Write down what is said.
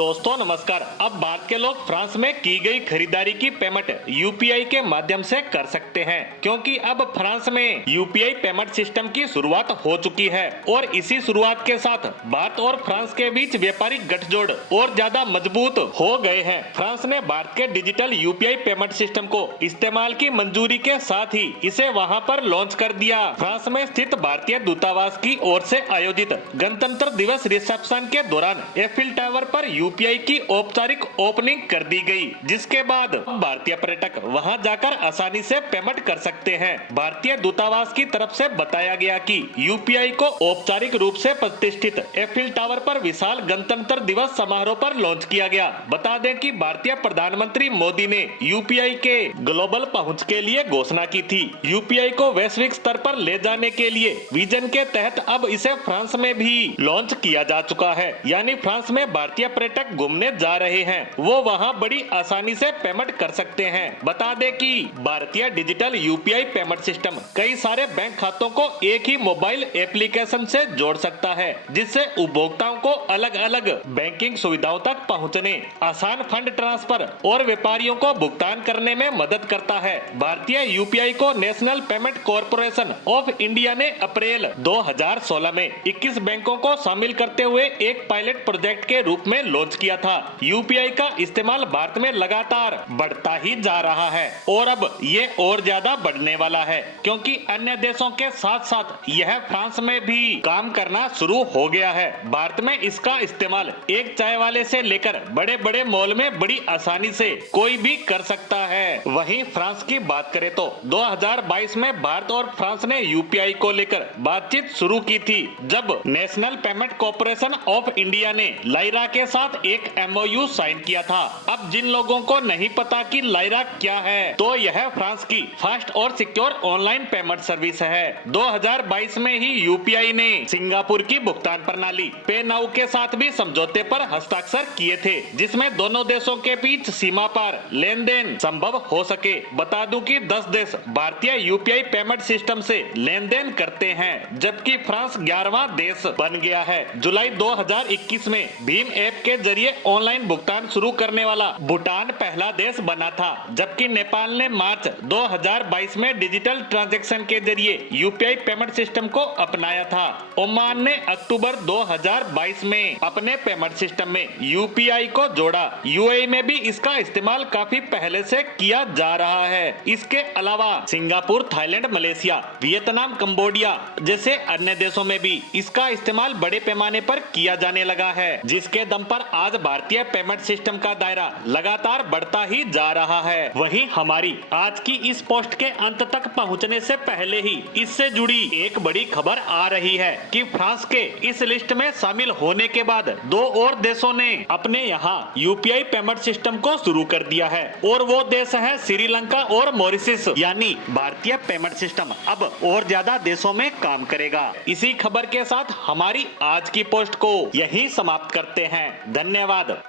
दोस्तों नमस्कार। अब भारत के लोग फ्रांस में की गई खरीदारी की पेमेंट यूपीआई के माध्यम से कर सकते हैं, क्योंकि अब फ्रांस में यूपीआई पेमेंट सिस्टम की शुरुआत हो चुकी है और इसी शुरुआत के साथ भारत और फ्रांस के बीच व्यापारिक गठजोड़ और ज्यादा मजबूत हो गए हैं। फ्रांस ने भारत के डिजिटल यूपीआई पेमेंट सिस्टम को इस्तेमाल की मंजूरी के साथ ही इसे वहां पर लॉन्च कर दिया। फ्रांस में स्थित भारतीय दूतावास की ओर से आयोजित गणतंत्र दिवस रिसेप्शन के दौरान एफिल टावर पर यूपीआई की औपचारिक ओपनिंग कर दी गई, जिसके बाद भारतीय पर्यटक वहां जाकर आसानी से पेमेंट कर सकते हैं। भारतीय दूतावास की तरफ से बताया गया कि यूपीआई को औपचारिक रूप से प्रतिष्ठित एफिल टावर पर विशाल गणतंत्र दिवस समारोह पर लॉन्च किया गया। बता दें कि भारतीय प्रधानमंत्री मोदी ने यूपीआई के ग्लोबल पहुंच के लिए घोषणा की थी। यूपीआई को वैश्विक स्तर पर ले जाने के लिए विजन के तहत अब इसे फ्रांस में भी लॉन्च किया जा चुका है, यानी फ्रांस में भारतीय पर्यटक घूमने जा रहे हैं वो वहां बड़ी आसानी से पेमेंट कर सकते हैं। बता दें कि भारतीय डिजिटल यूपीआई पेमेंट सिस्टम कई सारे बैंक खातों को एक ही मोबाइल एप्लीकेशन से जोड़ सकता है, जिससे उपभोक्ताओं को अलग अलग बैंकिंग सुविधाओं तक पहुंचने, आसान फंड ट्रांसफर और व्यापारियों को भुगतान करने में मदद करता है। भारतीय यूपीआई को national payment corporation of India ने अप्रैल 2016 में 21 बैंकों को शामिल करते हुए एक पायलट प्रोजेक्ट के रूप में लॉन्च किया था। यूपीआई का इस्तेमाल भारत में लगातार बढ़ता ही जा रहा है और अब ये और ज्यादा बढ़ने वाला है, क्योंकि अन्य देशों के साथ साथ यह फ्रांस में भी काम करना शुरू हो गया है। भारत में इसका इस्तेमाल एक चाय वाले से लेकर बड़े बड़े मॉल में बड़ी आसानी से कोई भी कर सकता है। वहीं फ्रांस की बात करें तो 2022 में भारत और फ्रांस ने यूपीआई को लेकर बातचीत शुरू की थी, जब national payment corporation of India ने लायरा के साथ एक एमओयू साइन किया था। अब जिन लोगों को नहीं पता कि लायरा क्या है, तो यह फ्रांस की फास्ट और सिक्योर ऑनलाइन पेमेंट सर्विस है। 2022 में ही यूपीआई ने सिंगापुर की भुगतान प्रणाली पे नाउ के साथ भी समझौते पर हस्ताक्षर किए थे, जिसमें दोनों देशों के बीच सीमा पार लेन देन संभव हो सके। बता दूं कि 10 देश भारतीय यूपीआई पेमेंट सिस्टम से लेन देन करते हैं, जबकि फ्रांस 11वां देश बन गया है। जुलाई 2021 में भीम ऐप के जरिए ऑनलाइन भुगतान शुरू करने वाला भूटान पहला देश बना था, जबकि नेपाल ने मार्च 2022 में डिजिटल ट्रांजैक्शन के जरिए यूपीआई पेमेंट सिस्टम को अपनाया था। ओमान ने अक्टूबर 2022 में अपने पेमेंट सिस्टम में यूपीआई को जोड़ा। यूएई में भी इसका इस्तेमाल काफी पहले से किया जा रहा है। इसके अलावा Singapore, Thailand, Malaysia, Vietnam, Cambodia जैसे अन्य देशों में भी इसका इस्तेमाल बड़े पैमाने पर किया जाने लगा है, जिसके दम पर आज भारतीय पेमेंट सिस्टम का दायरा लगातार बढ़ता ही जा रहा है। वहीं हमारी आज की इस पोस्ट के अंत तक पहुंचने से पहले ही इससे जुड़ी एक बड़ी खबर आ रही है कि फ्रांस के इस लिस्ट में शामिल होने के बाद 2 और देशों ने अपने यहाँ यूपीआई पेमेंट सिस्टम को शुरू कर दिया है, और वो देश है श्रीलंका और मॉरिशस। यानी भारतीय पेमेंट सिस्टम अब और ज्यादा देशों में काम करेगा। इसी खबर के साथ हमारी आज की पोस्ट को यही समाप्त करते हैं। धन्यवाद।